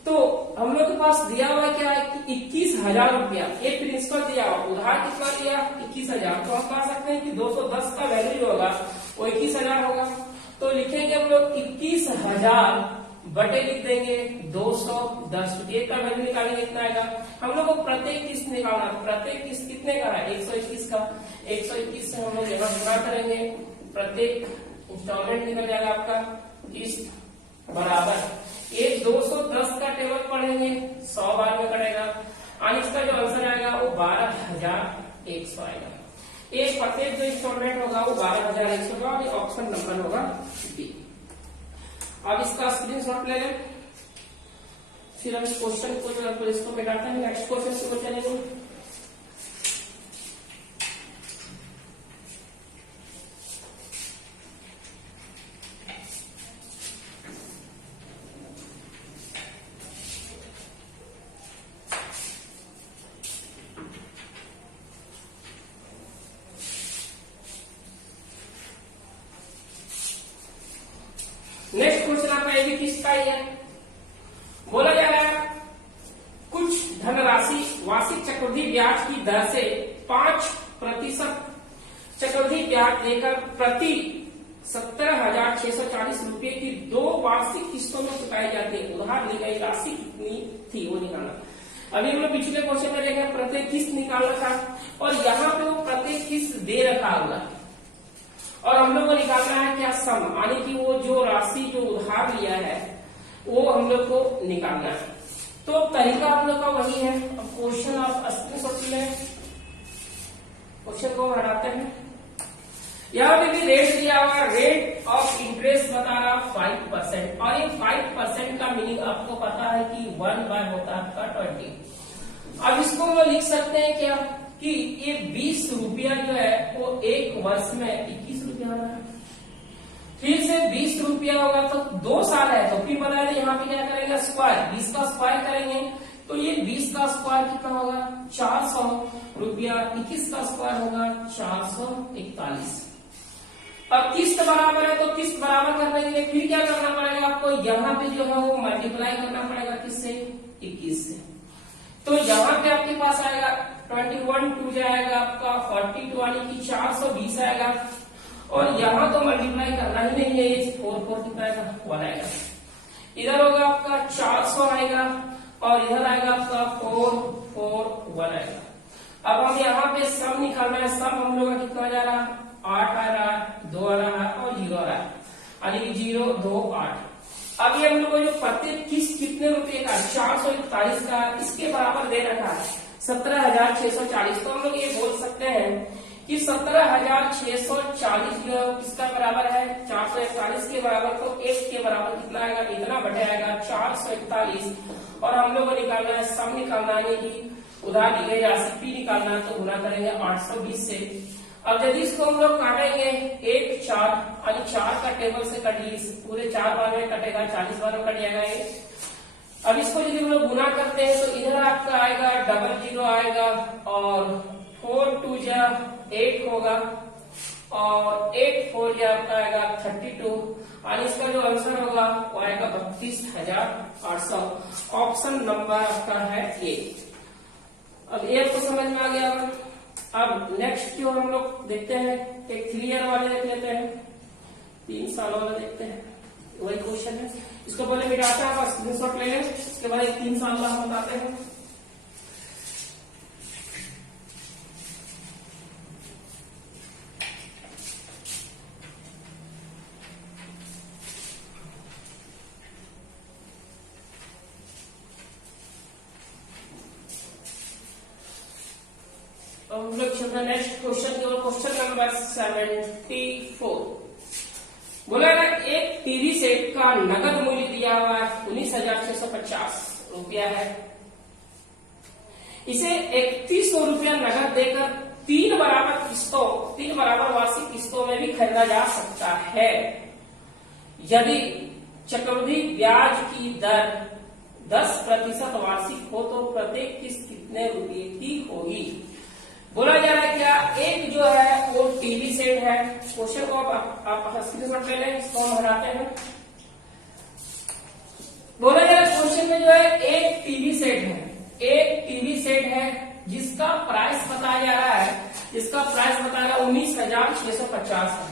तो हम लोग के पास दिया हुआ क्या है कि 21,000 रुपया ये प्रिंसिपल दिया हुआ, उधार कितना दिया 21,000। तो हम कह सकते हैं कि 210 का वैल्यू जो होगा वो 21,000 होगा। तो लिखेंगे हम लोग 21,000 बटे लिख देंगे 210, ये का वैल्यू निकालेंगे कितना आएगा। हम लोग को प्रत्येक किस्त निकालना, प्रत्येक किस्त कितने का है 121 का, 121 से हम लोग यहाँ गुणा करेंगे, प्रत्येक इंस्टॉलमेंट निकल जाएगा आपका किस्त बराबर ये 210 का टेबल पढ़ेंगे 100 बार में कटेगा, और इसका जो आंसर आएगा वो 12,100 आएगा। ये प्रत्येक जो इंस्टॉलमेंट होगा वो 12,100 होगा, और ऑप्शन नंबर होगा डी। अब इसका स्क्रीनशॉट ले लें, फिर हम इस क्वेश्चन को जो इसको मिटाते हैं, नेक्स्ट क्वेश्चन से चलेंगे। नेक्स्ट क्वेश्चन आपका ये भी किस्त का ही है। बोला जा रहा है कुछ धनराशि वार्षिक चक्रवृद्धि ब्याज की दर से 5% चक्रवृद्धि ब्याज देकर प्रति 17,640 रुपए की 2 वार्षिक किस्तों में चुकाई जाती है। उधार ली गई राशि कितनी थी वो निकालना। अभी हम लोग पिछले क्वेश्चन में देखें प्रत्येक किस्त निकालना था और यहाँ पे वो प्रत्येक किस्त दे रखा हुआ है और हम लोग को निकालना है क्या सम, यानी कि वो जो राशि जो उधार लिया है वो हम लोग को निकालना है। तो तरीका हम लोग का वही है। अब क्वेश्चन आप स्क्रीनशॉट लें, क्वेश्चन को हटाते हैं। यहाँ पे भी रेट दिया हुआ, रेट ऑफ इंटरेस्ट बता रहा 5% और ये 5% का मीनिंग आपको पता है कि 1 बाय होता है आपका 20। अब इसको हम लिख सकते हैं क्या कि ये 20 रुपया जो है वो एक वर्ष में 21 रुपया हो रहा है, फिर से 20 रुपया होगा तो 2 साल है तो फिर बताया यहाँ पे क्या करेंगे स्क्वायर, 20 का स्क्वायर करेंगे तो ये 20 का स्क्वायर कितना होगा 400 रुपया, 21 का स्क्वायर होगा 441। अब किस्त बराबर है तो किस्त बराबर करने के लिए फिर क्या करना पड़ेगा आपको, यहाँ पे जो है वो मल्टीप्लाई करना पड़ेगा किससे 21 से। तो यहाँ पे आपके पास आएगा 21 टू जाएगा आपका 42 यानी कि 420 आएगा और यहाँ तो मल्टीप्लाई करना ही नहीं है, ये 4 कितना आएगा 1 आएगा। इधर होगा आपका 400 आएगा और इधर आएगा आपका 441 आएगा। अब हम यहाँ पे सम निकालना है, सम हम लोग का कितना जा रहा 8 आ रहा है, 2 आ रहा है और 0 आ रहा है, यानी कि 0 2 8। अब ये हम लोग को जो प्रत्येक किस्त कितने रुपए का 441 का, इसके बराबर दे रखा है 17,640। तो हम लोग ये बोल सकते हैं कि 17,640 जो किसका बराबर है 441 के बराबर, तो 1 के बराबर कितना आएगा इतना बटे आएगा 441 और हम लोग को निकालना है सम निकालना है कि उधार दी गई राशि पी निकालना है तो गुना करेंगे 820 से। अब यदि इसको हम लोग काटेंगे 1 4 यानी 4 का टेबल से कट ली पूरे 4 बार में कटेगा 40 बार में कट जाएगा ये। अब इसको यदि हम लोग गुना करते हैं तो इधर आपका आएगा 00 आएगा और 4 2 जा 8 होगा और 8 4 जा आपका आएगा 32 और इसका जो आंसर होगा वो आएगा 32,800। ऑप्शन नंबर आपका है ए। अब ए आपको समझ में आ गया। अब नेक्स्ट जो हम लोग देखते हैं एक 3 ईयर वाले देख लेते हैं, 3 साल वाला देखते हैं, वही क्वेश्चन है। इसको पहले मिटाते हैं, बस स्क्रीनशॉट ले लें, इसके बाद 3 साल वाला हम बताते हैं। हम लोग चलते हैं नेक्स्ट क्वेश्चन की ओर। क्वेश्चन नंबर 74 बोला ना एक टीवी सेट का नगद मूल्य दिया हुआ है 19,650 रुपया है। इसे 3100 रुपया नगद देकर 3 बराबर वार्षिक किस्तों में भी खरीदा जा सकता है। यदि चक्रवृद्धि ब्याज की दर 10% वार्षिक हो तो प्रत्येक किस्त कितने रुपए की होगी। बोला जा रहा है क्या एक जो है वो टीवी सेट है। क्वेश्चन को आप स्क्रीनशॉट ले लें, इसको हम हटाते हैं। बोला जा रहा है क्वेश्चन में जो है एक टीवी सेट है जिसका प्राइस बताया जा रहा है, जिसका प्राइस बताया 19,650 है,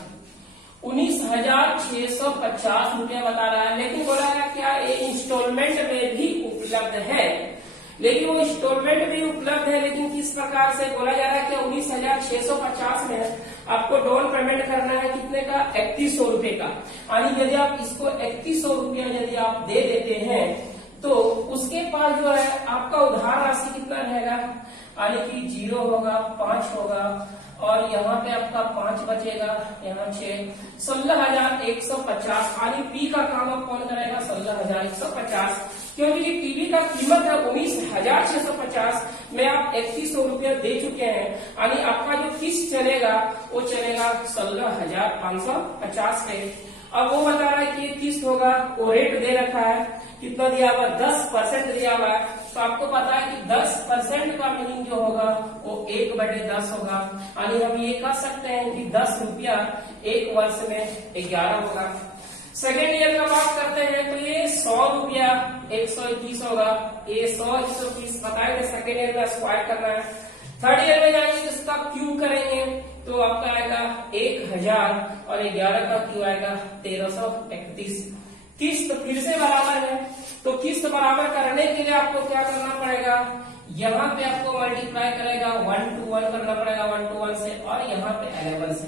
19,650 रुपया बता रहा है। लेकिन बोला गया क्या ये इंस्टॉलमेंट में भी उपलब्ध है, लेकिन वो इंस्टॉलमेंट भी उपलब्ध है लेकिन किस प्रकार से बोला जा रहा है कि 19,650 में आपको डाउन पेमेंट करना है कितने का 3100 रुपए का। यानी यदि आप इसको 3100 रुपया यदि आप दे देते हैं तो उसके पास जो है आपका उधार राशि कितना रहेगा, यानी कि 0 होगा 5 होगा और यहाँ पे आपका 5 बचेगा, यहाँ 6, 16,150। यानी पी का काम आप कौन करेगा 16,150, क्योंकि ये टीवी का कीमत है 19,650 में आप 3100 रुपया दे चुके हैं। यानी आपका जो किस्त चलेगा वो चलेगा 16,550 पे। अब वो बता रहा है कि किस्त होगा, वो रेट दे रखा है कितना दिया हुआ 10% दिया हुआ है। तो आपको पता है कि 10% का मीनिंग जो होगा वो 1/10 होगा। यानी हम ये कह सकते हैं कि 10 रुपया एक वर्ष में 11 होगा। सेकेंड ईयर का बात करते हैं तो ये 100 रुपया 121 होगा, ये 100 120 बताए थे सेकेंड ईयर का स्क्वायर करना है। थर्ड ईयर में जाएंगे तो इसका क्यूब करेंगे तो आपका आएगा 1000 और 11 का क्यूब आएगा 1331। किस्त फिर से बराबर है, तो किस्त बराबर करने के लिए आपको क्या करना पड़ेगा, यहाँ पे आपको मल्टीप्लाई करेगा 1 to 1 करना पड़ेगा 1 to 1 से, और यहाँ पे 11 से।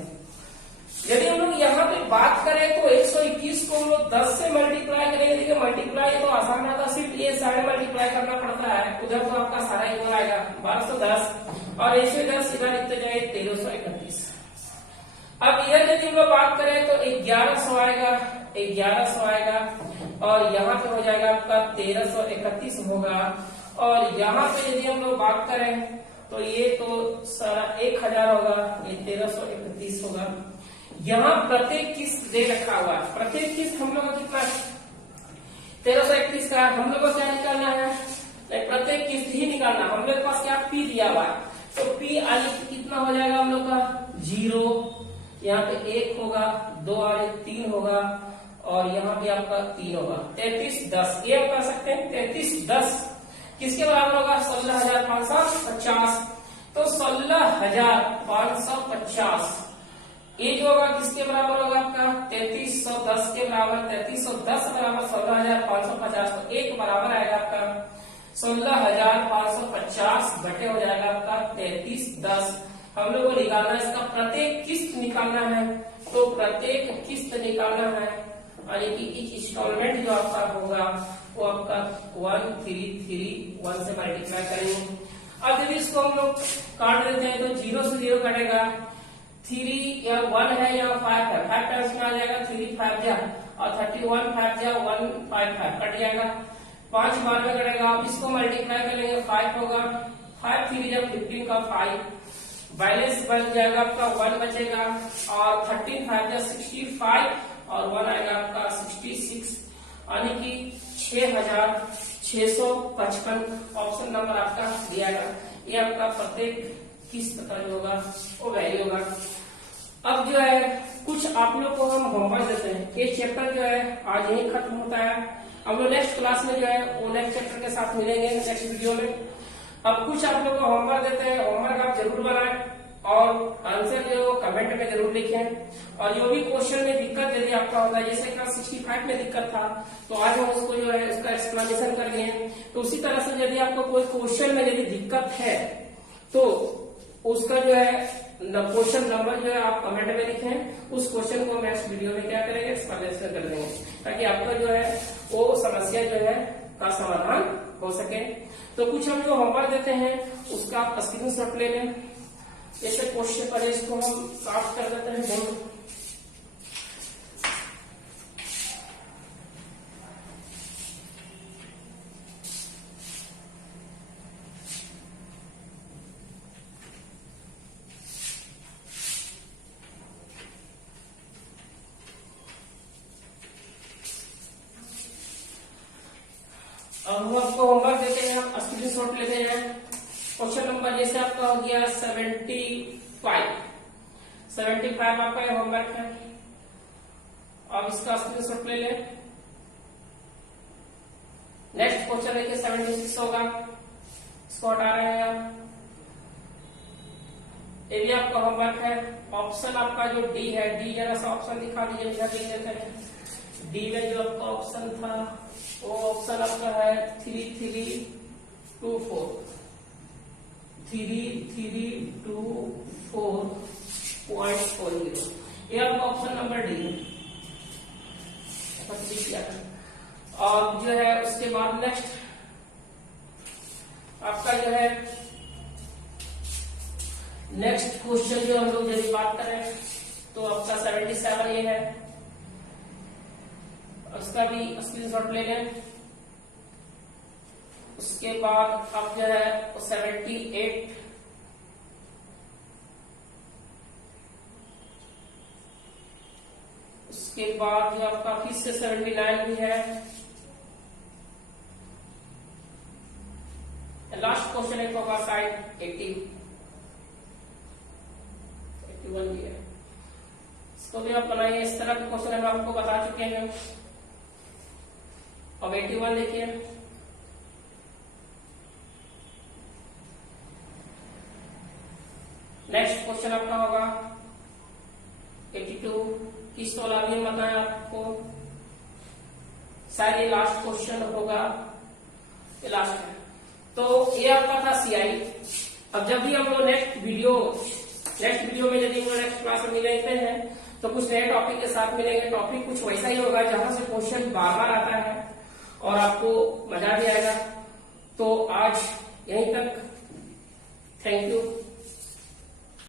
यदि हम लोग यहाँ पे बात करें तो 121 को हम लोग 10 से मल्टीप्लाई करेंगे। देखिए मल्टीप्लाई तो आसान आता, सिर्फ ये साइड मल्टीप्लाई करना पड़ता है, उधर तो आपका सारा इक्वल आएगा 1210 और 110 इधर लिखते जाए 1331। अब इधर यदि हम लोग बात करें तो 1100 आएगा, 1100 आएगा और यहाँ पे हो जाएगा आपका 1331 होगा। और यहाँ पे यदि हम लोग बात करें तो ये तो सारा 1000 होगा, ये 1331 होगा। यहाँ प्रत्येक किस्त दे रखा हुआ है, प्रत्येक किस्त हम लोग का कितना 1331 का, हम लोग को क्या निकालना है, प्रत्येक किस्त ही निकालना। हम लोग के पास क्या पी दिया हुआ है, तो पी आगे कितना हो जाएगा हम लोग का 0, यहाँ पे 1 होगा, 2 आगे 3 होगा और यहाँ पे आपका 3 होगा, 3310 ये आप कर सकते हैं। 3310 किसके बराबर होगा, 16550। तो 16550 ये जो होगा किसके बराबर होगा आपका 3310 के बराबर, 3310 बराबर 16550, तो एक बराबर आएगा आपका 16550 घटे हो जाएगा आपका 3310। हम लोग को निकालना है इसका प्रत्येक किस्त निकालना है, तो प्रत्येक किस्त निकालना है यानी कि इच इंस्टॉलमेंट जो आपका होगा वो आपका 1331 से मल्टीप्लाई करेंगे। अब यदि इसको हम लोग काट देते हैं तो 0 से 0 कटेगा, 3 या 1 है या 5 है, 5 टाइम्स में आ जाएगा 3 5 जा और 31 5 जा 155 कट जाएगा, 5 बार में कटेगा। अब इसको मल्टीप्लाई करेंगे 5 होगा, 5 3 जब 15 का 5 बैलेंस बच जाएगा आपका 1 बचेगा और 13 5 जा 65 और 1 आएगा आपका 66 यानी कि 6655 ऑप्शन नंबर आपका दिया गया। ये आपका प्रत्येक किस्त का जो होगा वो वैल्यू होगा। अब जो है कुछ आप लोग को हम होमवर्क देते हैं, ये चैप्टर जो है आज यही खत्म होता है। अब लोग नेक्स्ट क्लास में जो है वो नेक्स्ट चैप्टर के साथ मिलेंगे नेक्स्ट वीडियो में। अब कुछ आप लोग को होमवर्क देते हैं, होमवर्क आप जरूर बनाएं और आंसर जो कमेंट में जरूर लिखें। और जो भी क्वेश्चन में दिक्कत यदि आपका होता है, जैसे क्लास 65 में दिक्कत था तो आज हम उसको जो है उसका एक्सप्लेनेशन कर लिए। तो उसी तरह से यदि आपको कोई क्वेश्चन में यदि दिक्कत है तो उसका जो है क्वेश्चन नंबर जो है आप कमेंट में लिखें, उस क्वेश्चन को नेक्स्ट वीडियो में क्या करेंगे एक्सप्लेनेशन कर देंगे, ताकि आपका जो है वो समस्या जो है का समाधान हो सके। तो कुछ हम जो होमवर्क देते हैं उसका आप स्क्रीनशॉट ले लें। जैसे क्वेश्चन पर इसको हम साफ कर देते हैं बोर्ड। अब हम आपको होमवर्क देते हैं, आप स्क्रीनशॉट लेते हैं। क्वेश्चन नंबर जैसे आपका हो गया 75 आपका ये होमवर्क है। अब इसका स्क्रीनशॉट ले लें। नेक्स्ट क्वेश्चन देखिए 76 होगा, इसको हटा रहे हैं आप। ये भी आपका होमवर्क है। ऑप्शन आपका जो डी है, डी जरा सा ऑप्शन दिखा दीजिए, इधर लिख देते हैं। डी में जो आपका ऑप्शन था वो ऑप्शन आपका है 3324 3324.40। ये आपका ऑप्शन नंबर डी है। और जो है उसके बाद नेक्स्ट आपका जो है नेक्स्ट क्वेश्चन जो हम लोग यदि बात करें तो आपका 77 ये है, उसका भी स्क्रीनशॉट ले लें। उसके बाद आप जो है 78 उसके बाद जो आपका फिर से 79 भी है। लास्ट क्वेश्चन एक होगा साइड 81 भी है। इसको भी आप बनाइए। इस तरह के क्वेश्चन हम आपको बता चुके हैं। अब 81 देखिए, नेक्स्ट क्वेश्चन अपना होगा 82 किस तोला भी बताया आपको, शायद ये लास्ट क्वेश्चन होगा, ये लास्ट है। तो ये आपका था सीआई। अब जब भी हम लोग नेक्स्ट वीडियो में यदि हम लोग नेक्स्ट क्लास में मिलते हैं तो कुछ नए टॉपिक के साथ मिलेंगे। टॉपिक कुछ वैसा ही होगा जहां से क्वेश्चन बार बार आता है और आपको मजा भी आएगा। तो आज यहीं तक, थैंक यू।